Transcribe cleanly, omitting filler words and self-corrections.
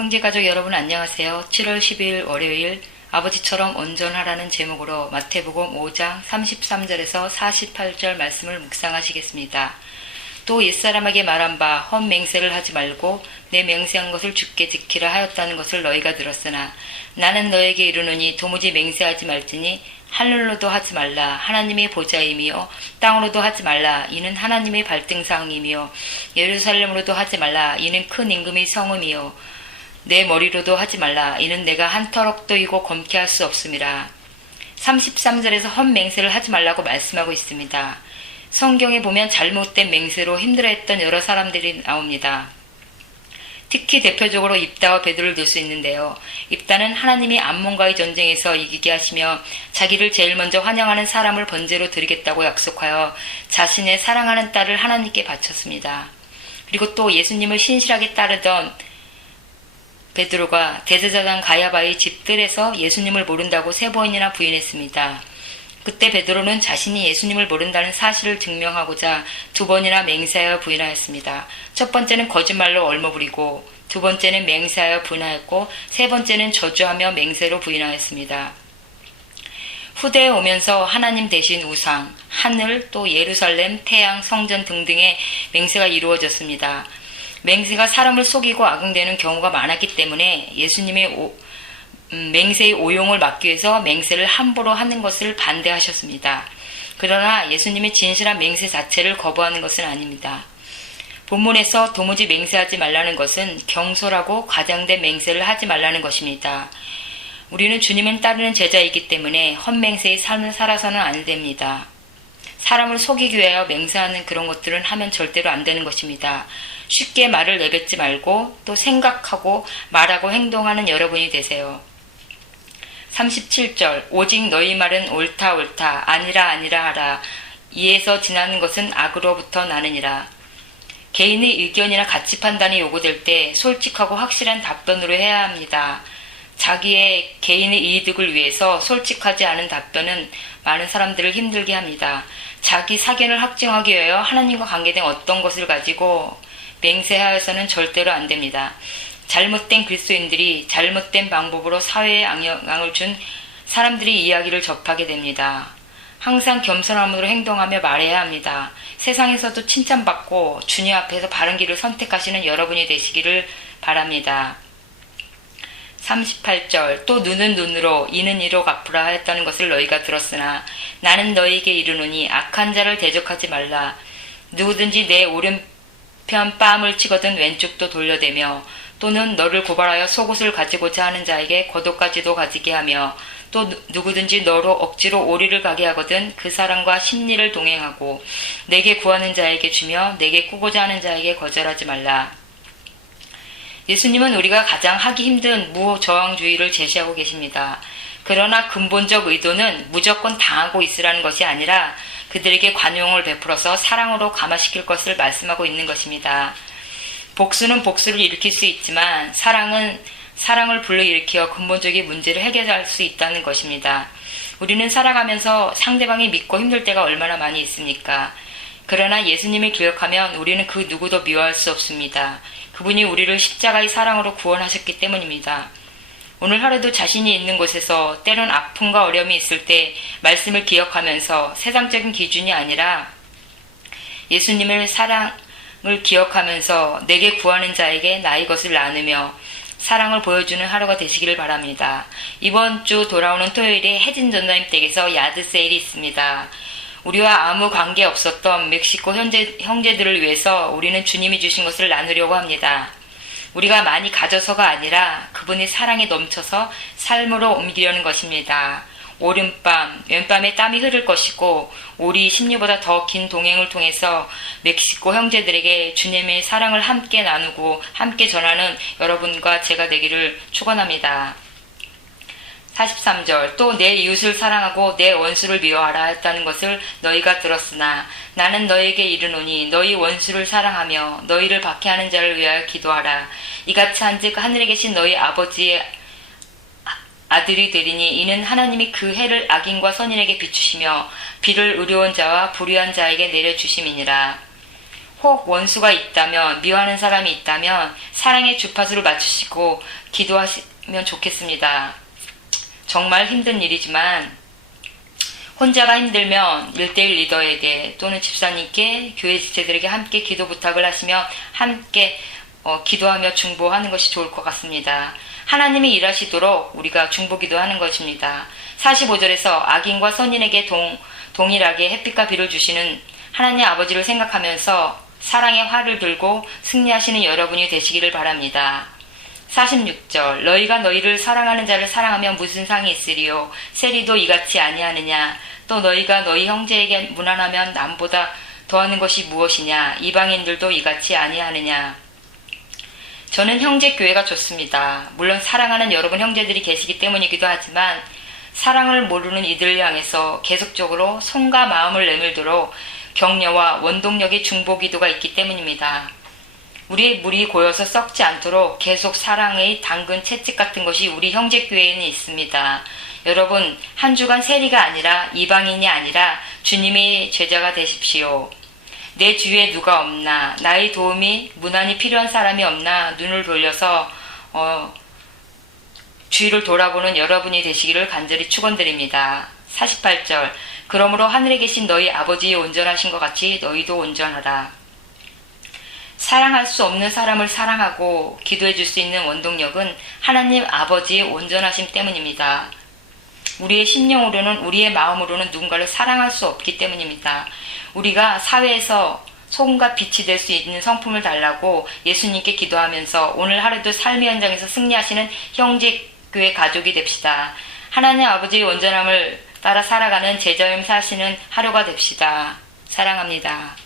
형제가족 여러분 안녕하세요. 7월 12일 월요일 아버지처럼 온전하라는 제목으로 마태복음 5장 33절에서 48절 말씀을 묵상하시겠습니다. 또 옛사람에게 말한 바 헛맹세를 하지 말고 내 맹세한 것을 주께 지키라 하였다는 것을 너희가 들었으나 나는 너에게 이르노니 도무지 맹세하지 말지니 하늘로도 하지 말라 하나님의 보좌임이요 땅으로도 하지 말라 이는 하나님의 발등상임이요 예루살렘으로도 하지 말라 이는 큰 임금의 성음이요 내 머리로도 하지 말라 이는 내가 한 터럭도이고 검게 할 수 없음이라. 33절에서 헛맹세를 하지 말라고 말씀하고 있습니다. 성경에 보면 잘못된 맹세로 힘들어했던 여러 사람들이 나옵니다. 특히 대표적으로 입다와 베드로를 들 수 있는데요. 입다는 하나님이 암몬과의 전쟁에서 이기게 하시며 자기를 제일 먼저 환영하는 사람을 번제로 드리겠다고 약속하여 자신의 사랑하는 딸을 하나님께 바쳤습니다. 그리고 또 예수님을 신실하게 따르던 베드로가 대제사장 가야바의 집들에서 예수님을 모른다고 3번이나 부인했습니다. 그때 베드로는 자신이 예수님을 모른다는 사실을 증명하고자 2번이나 맹세하여 부인하였습니다. 첫 번째는 거짓말로 얼머부리고, 두 번째는 맹세하여 부인하였고, 세 번째는 저주하며 맹세로 부인하였습니다. 후대에 오면서 하나님 대신 우상, 하늘, 또 예루살렘, 태양, 성전 등등의 맹세가 이루어졌습니다. 맹세가 사람을 속이고 악용되는 경우가 많았기 때문에 예수님의 맹세의 오용을 막기 위해서 맹세를 함부로 하는 것을 반대하셨습니다. 그러나 예수님이 진실한 맹세 자체를 거부하는 것은 아닙니다. 본문에서 도무지 맹세하지 말라는 것은 경솔하고 과장된 맹세를 하지 말라는 것입니다. 우리는 주님을 따르는 제자이기 때문에 헛맹세의 삶을 살아서는 안 됩니다. 사람을 속이기 위하여 맹세하는 그런 것들은 하면 절대로 안 되는 것입니다. 쉽게 말을 내뱉지 말고 또 생각하고 말하고 행동하는 여러분이 되세요. 37절 오직 너희 말은 옳다 옳다 아니라 아니라 하라 이에서 지나는 것은 악으로부터 나느니라. 개인의 의견이나 가치 판단이 요구될 때 솔직하고 확실한 답변으로 해야 합니다. 자기의 개인의 이득을 위해서 솔직하지 않은 답변은 많은 사람들을 힘들게 합니다. 자기 사견을 확증하기 위하여 하나님과 관계된 어떤 것을 가지고 맹세하여서는 절대로 안 됩니다. 잘못된 그리스도인들이 잘못된 방법으로 사회에 영향을 준 사람들이 이야기를 접하게 됩니다. 항상 겸손함으로 행동하며 말해야 합니다. 세상에서도 칭찬받고 주님 앞에서 바른 길을 선택하시는 여러분이 되시기를 바랍니다. 38절 또 눈은 눈으로 이는 이로 갚으라 하였다는 것을 너희가 들었으나 나는 너희에게 이르노니 악한 자를 대적하지 말라. 누구든지 내 오른편 뺨을 치거든 왼쪽도 돌려대며 또는 너를 고발하여 속옷을 가지고자 하는 자에게 겉옷까지도 가지게 하며 또 누구든지 너로 억지로 오리를 가게 하거든 그 사람과 심리를 동행하고 내게 구하는 자에게 주며 내게 꾸고자 하는 자에게 거절하지 말라. 예수님은 우리가 가장 하기 힘든 무저항주의를 제시하고 계십니다. 그러나 근본적 의도는 무조건 당하고 있으라는 것이 아니라 그들에게 관용을 베풀어서 사랑으로 감화시킬 것을 말씀하고 있는 것입니다. 복수는 복수를 일으킬 수 있지만 사랑은 사랑을 불러일으켜 근본적인 문제를 해결할 수 있다는 것입니다. 우리는 살아가면서 상대방이 믿고 힘들 때가 얼마나 많이 있습니까? 그러나 예수님을 기억하면 우리는 그 누구도 미워할 수 없습니다. 그분이 우리를 십자가의 사랑으로 구원하셨기 때문입니다. 오늘 하루도 자신이 있는 곳에서 때론 아픔과 어려움이 있을 때 말씀을 기억하면서 세상적인 기준이 아니라 예수님의 사랑을 기억하면서 내게 구하는 자에게 나의 것을 나누며 사랑을 보여주는 하루가 되시기를 바랍니다. 이번 주 돌아오는 토요일에 혜진 전도님 댁에서 야드 세일이 있습니다. 우리와 아무 관계 없었던 멕시코 형제들을 위해서 우리는 주님이 주신 것을 나누려고 합니다. 우리가 많이 가져서가 아니라 그분의 사랑에 넘쳐서 삶으로 옮기려는 것입니다. 오른밤, 왼밤에 땀이 흐를 것이고 우리 심리보다 더 긴 동행을 통해서 멕시코 형제들에게 주님의 사랑을 함께 나누고 함께 전하는 여러분과 제가 되기를 축원합니다. 43절 또 내 이웃을 사랑하고 내 원수를 미워하라 했다는 것을 너희가 들었으나 나는 너희에게 이르노니 너희 원수를 사랑하며 너희를 박해하는 자를 위하여 기도하라. 이같이 한즉 하늘에 계신 너희 아버지의 아들이 되리니 이는 하나님이 그 해를 악인과 선인에게 비추시며 비를 의로운 자와 불의한 자에게 내려주심이니라. 혹 원수가 있다면, 미워하는 사람이 있다면 사랑의 주파수를 맞추시고 기도하시면 좋겠습니다. 정말 힘든 일이지만 혼자가 힘들면 1대1 리더에게 또는 집사님께, 교회 지체들에게 함께 기도 부탁을 하시며 함께 기도하며 중보하는 것이 좋을 것 같습니다. 하나님이 일하시도록 우리가 중보기도 하는 것입니다. 45절에서 악인과 선인에게 동일하게 햇빛과 비를 주시는 하나님 아버지를 생각하면서 사랑의 활을 들고 승리하시는 여러분이 되시기를 바랍니다. 46절 너희가 너희를 사랑하는 자를 사랑하면 무슨 상이 있으리요 세리도 이같이 아니하느냐 또 너희가 너희 형제에게 무난하면 남보다 더하는 것이 무엇이냐 이방인들도 이같이 아니하느냐. 저는 형제교회가 좋습니다. 물론 사랑하는 여러분 형제들이 계시기 때문이기도 하지만 사랑을 모르는 이들을 향해서 계속적으로 손과 마음을 내밀도록 격려와 원동력의 중보기도가 있기 때문입니다. 우리의 물이 고여서 썩지 않도록 계속 사랑의 당근 채찍 같은 것이 우리 형제교회에는 있습니다. 여러분 한 주간 세리가 아니라 이방인이 아니라 주님의 제자가 되십시오. 내 주위에 누가 없나 나의 도움이 무난히 필요한 사람이 없나 눈을 돌려서 주위를 돌아보는 여러분이 되시기를 간절히 축원드립니다. 48절 그러므로 하늘에 계신 너희 아버지의 온전하신 것 같이 너희도 온전하라. 사랑할 수 없는 사람을 사랑하고 기도해 줄 수 있는 원동력은 하나님 아버지의 온전하심 때문입니다. 우리의 심령으로는 우리의 마음으로는 누군가를 사랑할 수 없기 때문입니다. 우리가 사회에서 소금과 빛이 될 수 있는 성품을 달라고 예수님께 기도하면서 오늘 하루도 삶의 현장에서 승리하시는 형제교회 가족이 됩시다. 하나님 아버지의 온전함을 따라 살아가는 제자임 사시는 하루가 됩시다. 사랑합니다.